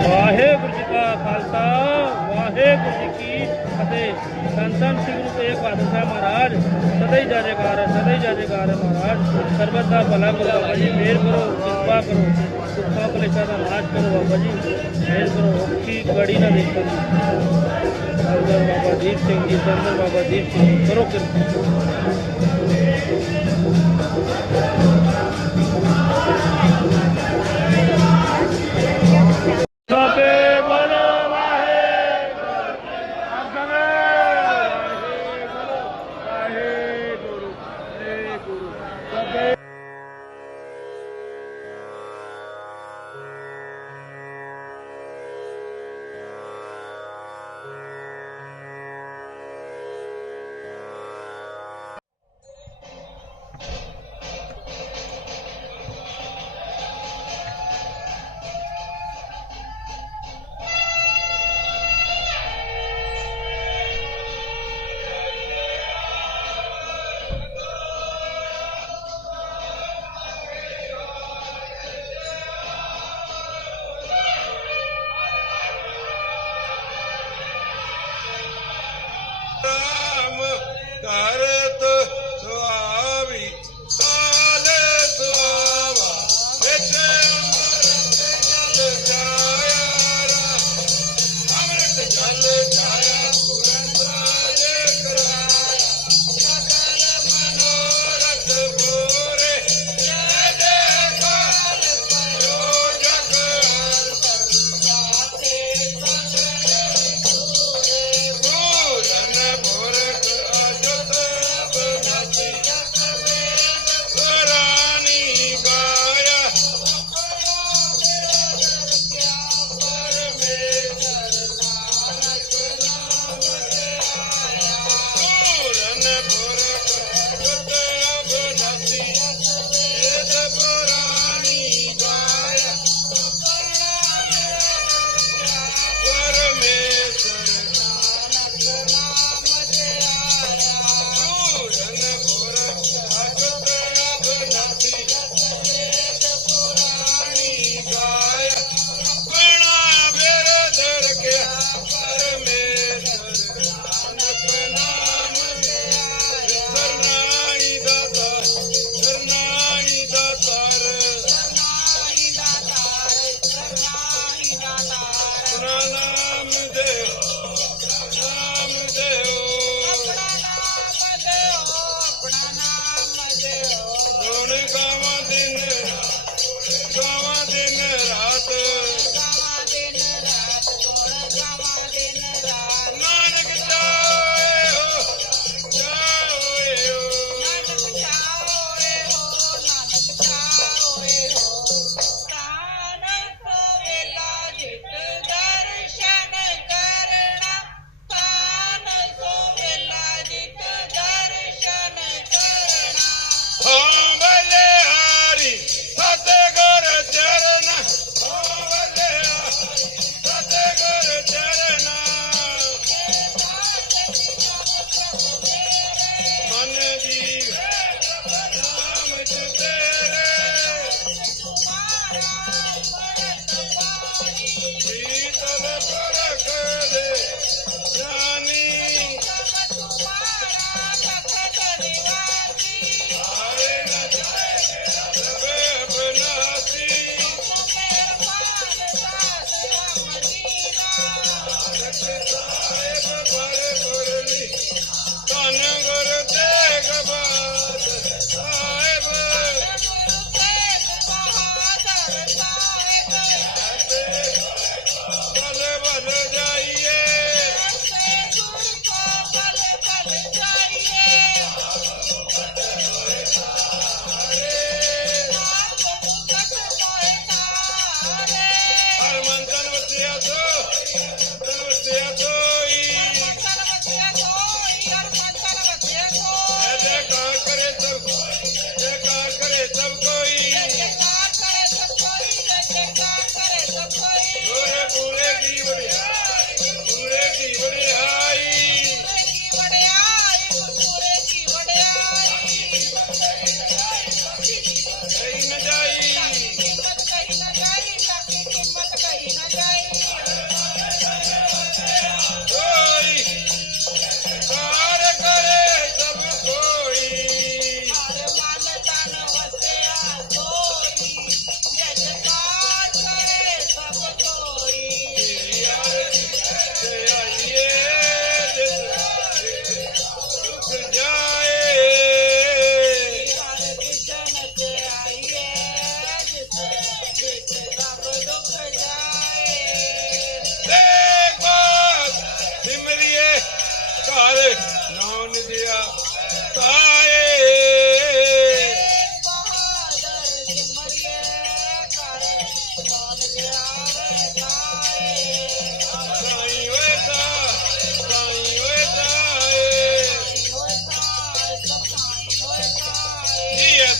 वाहेगुरु जी का खालसा, वाहेगुरु जी की फतेह। संत संत श्री गुरु तेग बहादुर साहब महाराज सदै जयकार है सदै जयकार है महाराज। सर्वदा भला करो बाबा मेहर करो, कृपा करो सुखा कलेशा का नाश करो बाबा जी। मेहर करो, औखी कड़ी ना देखो। सरदार बाबा दीप सिंह जी सरदार बाबा दीप सिंह करो कृपा।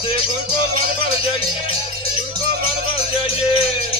Yeah, yeah.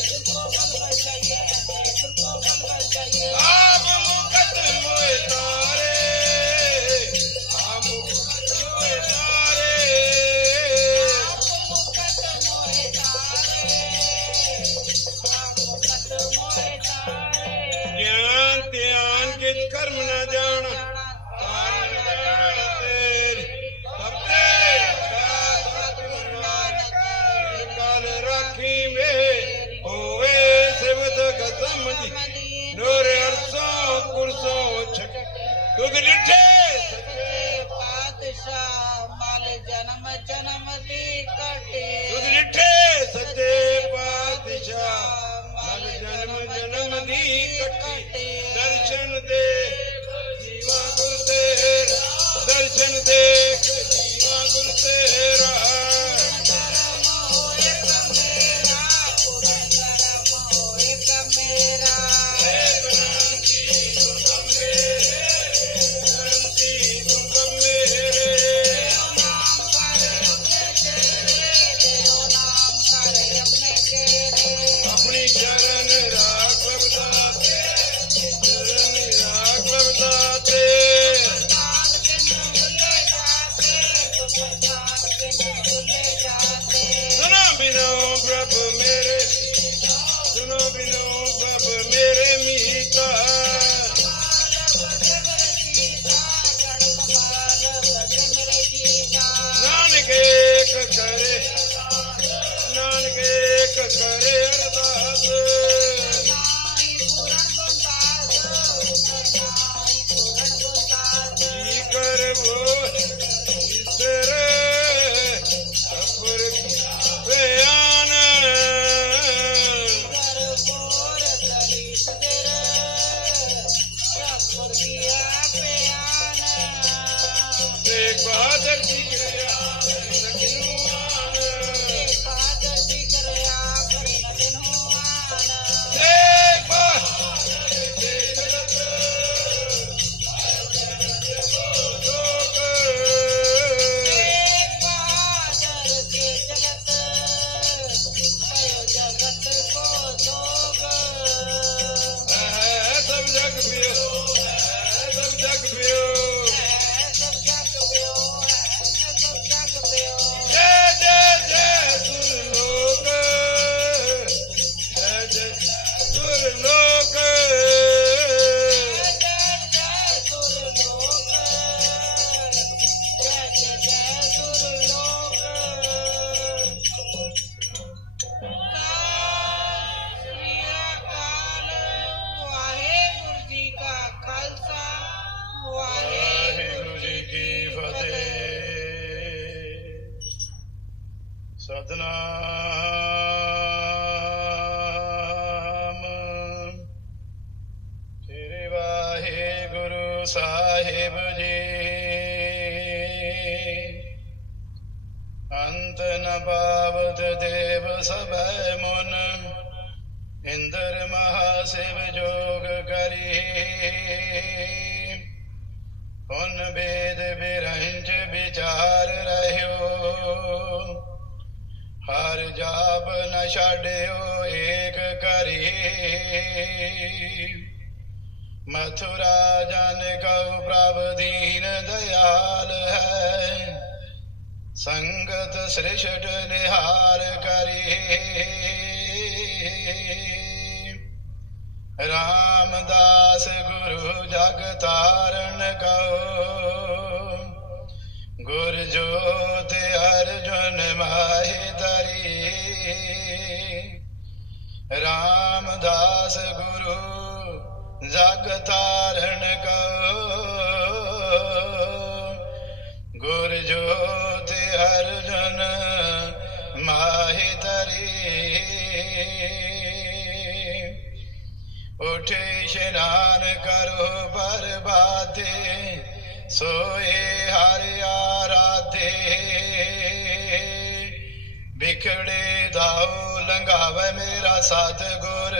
ਪਾਵਤ ਦੇਵ ਸਭੈ ਮੁਨ। ਇੰਦਰ ਮਹਾਸਿਵ ਜੋਗ ਕਰੀ। ਹੁਨ ਵੇਦ ਬਿਰੰਜ ਵਿਚਾਰ ਰਹਿਓ। ਹਰ ਜਾਪ ਨ ਛਾੜਿਓ ਏਕ ਕਰੀ। ਮਥੁਰਾ ਜਨ ਕਉ ਪ੍ਰਭ ਦੀਨ ਦਇਆਲ ਹੈ। ਸੰਗਤ ਸ੍ਰਿਸ਼ਟ ਨਿਹਾਰ ਕਰੀ। ਰਾਮਦਾਸ ਗੁਰੂ ਜਗ ਤਾਰਨ ਕਉ ਗੁਰ ਜੋਤ ਅਰਜੁਨ ਮਾਹਿ ਤਰੀ ਰਾਮਦਾਸ ਗੁਰੂ ਜਗ ਤਾਰਨ ਕਉ ਗੁਰ ਜੋਤ ਅਰਜੁਨ ਮਾਹਿ ਤਰੀ। ਉਠੇ ਇਸ਼ਨਾਨ ਕਰੋ ਬਰਬਾਦੇ, ਸੋਏ ਹਰਿ ਆਰਾਧੇ। ਵਿਖੜੇ ਦਾਉ ਲੰਘਾਵੇ ਮੇਰਾ ਸਤ ਗੁਰ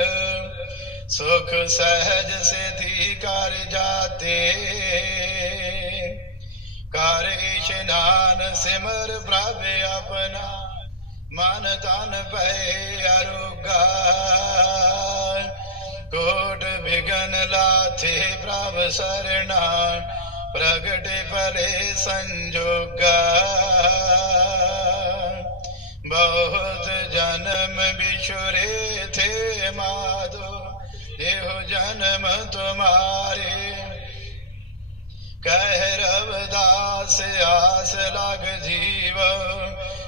ਸੁਖ ਸਹਿਜ ਸਿਧੀ ਕਰ ਜਾਤੇ। ਕਰ ਇਸ਼ਨਾਨ ਸਿਮਰ ਪ੍ਰਭ ਆਪਣਾ, ਮਨ ਤਨ ਪਏ ਅਰੋਗਾ ਕੋਟ ਵਿਗਨ ਲਾਥੇ ਪ੍ਰਭ ਸਰਣਾ ਪ੍ਰਗਟ ਭਲੇ ਸੰਜੋਗਾ ਬਹੁਤ ਜਨਮ ਬਿਛੁਰੇ ਥੇ ਮਾਧੋ ਇਹੋ ਜਨਮ ਤੁਮਾਰੇ। ਕਹਿ ਰਵਦਾਸ ਆਸ ਲਗ ਜੀਵ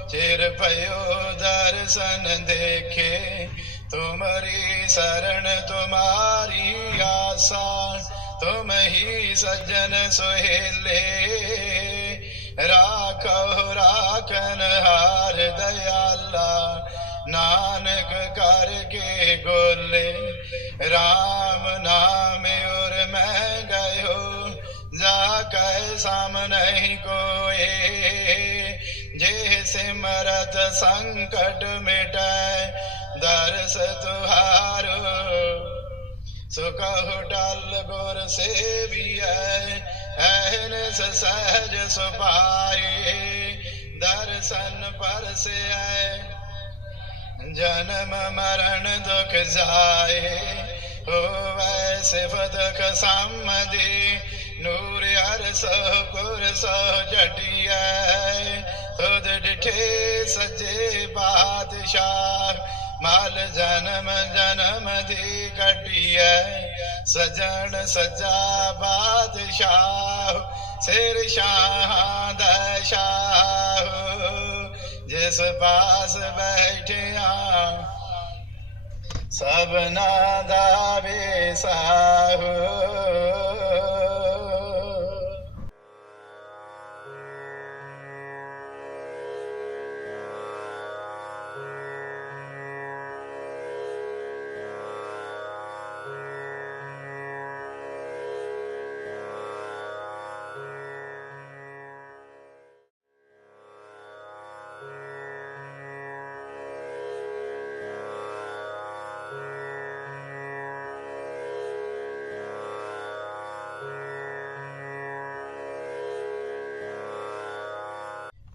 ਚਿਰ ਪਇਓ ਦਰਸ਼ਨ ਦੇਖੇ ਤੁਮਰੀ ਸਰਣ ਤੁਮਾਰੀ ਆਸਾ ਤੁਮ ਹੀ ਸੱਜਣ ਸੁਹੇਲੇ ਰਾਖੋ ਰਾਖਨ ਹਾਰ ਦਇਆਲਾ ਨਾਨਕ ਕਰਕੇ ਗੋਲੇ RAM ਨਾਮ ਸਮ ਨਹੀਂ ਕੋਏ। ਜੇ ਸਿਮਰਤ ਸੰਕਟ ਮਿਟੈ, ਦਰਸ ਤੁਹਾਰੋ। ਸੋ ਕਹੋ ਟਲ ਗੁਰ ਸੇਵੀਐ ਐਨਸ ਸਹਜ ਸੁਪਾਏ ਦਰਸ਼ਨ ਪਰਸੈ ਜਨਮ ਮਰਨ ਦੁਖ ਜਾਏ। ਹੋਵੈ ਸਿਫਤ ਖਸਮਦੀ ਨੂਰ ਅਰਸ ਗੁਰ ਸੋ ਜਟਿਐ ਖੁਦ ਡਿਠੇ ਸਜੇ ਬਾਦਸ਼ਾਹ, ਮਾਲ ਜਨਮ ਜਨਮ ਦੀ ਕਟਿਐ ਸਜਣ ਸਜਾ ਬਾਦਸ਼ਾਹ, ਸਿਰ ਸ਼ਾਹ ਦਾ ਸ਼ਾਹ। ਜਿਸ ਪਾਸ ਬੈਠਿਆ ਸਭਨਾ ਦਾ ਵੇ ਵੇਸਾਹੂ।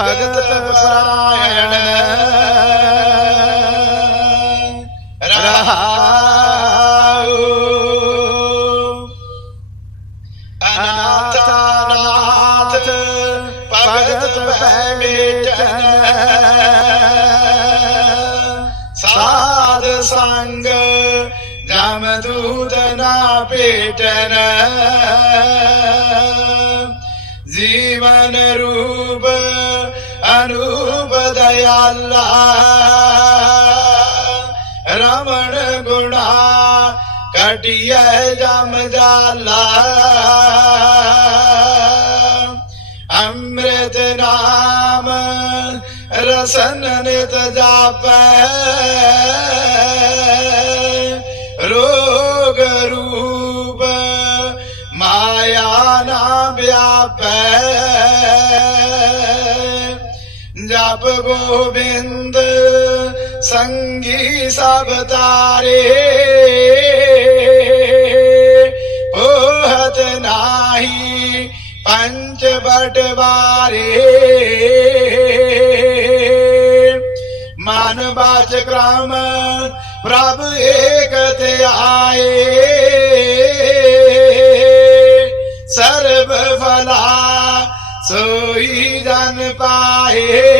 ਭਗਤ ਪਰਾਇਣ ਰਹਾਉ ਅਨਾਥ ਭਗਤ ਭੈ ਮੇਟਨ ਸਾਧ ਸੰਗ ਜਮ ਦੂਤ ਨਾ ਭੇਟਨ। ਜੀਵਨ ਰੂਪ ਅਨੂਪ ਦਇਆਲਾ ਰਮਣ ਗੁਣਾ ਕਟਿਐ ਜਮ ਜਾਲਾ ਅੰਮ੍ਰਿਤ ਨਾਮ ਰਸਨ ਨਿਤ ਜਾਪੈ ਰੋਗ ਰੂਪ ਮਾਇਆ ਨਾ ਵਿਆਪੈ ਜਪ ਗੋਬਿੰਦ, ਸੰਗੀ ਸਭ ਤਾਰੇ ਉਹਤ ਨਾਹੀ ਪੰਜ ਬਟਵਾਰੇ। ਮਨ ਬਾਚ ਕ੍ਰਮ ਪ੍ਰਭ ਏਕ ਤੇ ਆਏ। ਸਰਬ ਭਲਾ ਸੋਈ ਜਨ ਪਾਏ।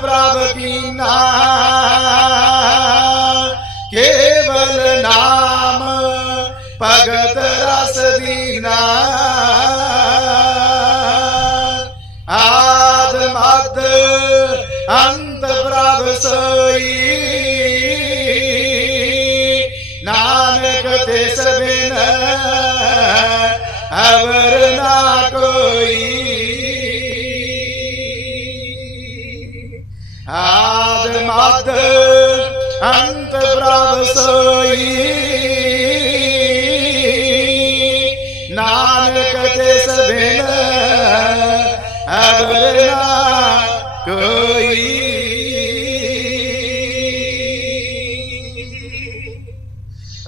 ਪ੍ਰਭ ਕੀਨਾ। ਕੇਵਲ ਨਾਮ ਭਗਤ ਰਸ ਦੀਨਾ। ਆਦ ਮਦ ਅੰਤ ਪ੍ਰਭ ਸੋਈ। ਨਾਨਕ ਤਿਸ ਬਿਨ ਅਵਰ ਅੰਤ ਪ੍ਰਭ ਸੋਈ। ਨਾਨਕ ਤਿਸ ਬਿਨ ਅਵਰ ਕੋਈ।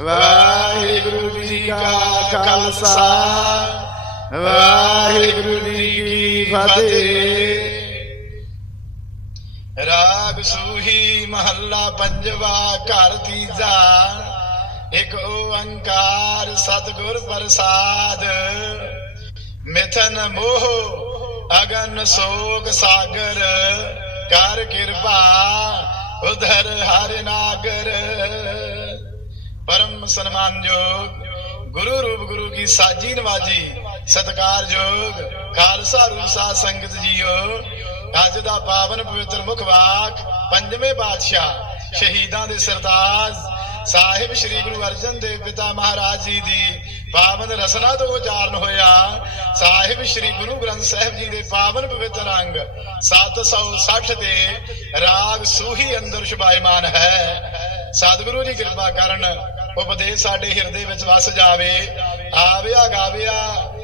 ਵਾਹਿਗੁਰੂ ਜੀ ਕਾ ਖਾਲਸਾ, ਵਾਹਿਗੁਰੂ ਜੀ ਕੀ ਫਤਿਹ। ਪੰਜਵਾ ਘਰ ਤੀਜਾ, ਇਕ ਓੰਕਾਰ ਸਤਿਗੁਰ ਪ੍ਰਸਾਦ। ਮਿਥਨ ਮੋਹ, ਅਗਨ ਸੋਗ ਸਾਗਰ, ਕਰ ਕਿਰਪਾ, ਉਧਰ ਹਰਿ ਨਾਗਰ। ਪਰਮ ਸਨਮਾਨਯੋਗ ਗੁਰੂ ਰੂਪ ਗੁਰੂ ਕੀ ਸਾਜੀ ਨਵਾਜੀ ਸਤਕਾਰਯੋਗ ਖਾਲਸਾ ਰੂਪ ਸਾਧ ਸੰਗਤ ਜੀਓ। ਅੱਜ ਦਾ ਪਾਵਨ ਪਵਿੱਤਰ ਮੁਖ ਵਾਕ, ਪੰਜਵੇਂ ਬਾਦਸ਼ਾਹ ਸ਼ਹੀਦਾਂ ਦੇ ਸਰਤਾਜ ਸਾਹਿਬ ਸ੍ਰੀ ਗੁਰੂ ਅਰਜਨ ਦੇਵ ਪਿਤਾ ਮਹਾਰਾਜ ਜੀ ਦੀ ਪਾਵਨ ਰਸਨਾ ਤੋਂ ਉਚਾਰਨ ਹੋਇਆ। ਸਾਹਿਬ ਸ੍ਰੀ ਗੁਰੂ ਗ੍ਰੰਥ ਸਾਹਿਬ ਜੀ ਦੇ ਪਾਵਨ ਪਵਿੱਤਰ ਅੰਗ 760 ਦੇ ਰਾਗ ਸੂਹੀ ਅੰਦਰ ਸ਼ੁਭਾਇਮਾਨ ਹੈ। ਸਤਿਗੁਰੂ ਜੀ ਕਿਰਪਾ ਕਰਨ ਉਪਦੇਸ਼ ਸਾਡੇ ਹਿਰਦੇ ਵਿੱਚ ਵਸ ਜਾਵੇ। ਆਵਿਆ ਗਾਵਿਆ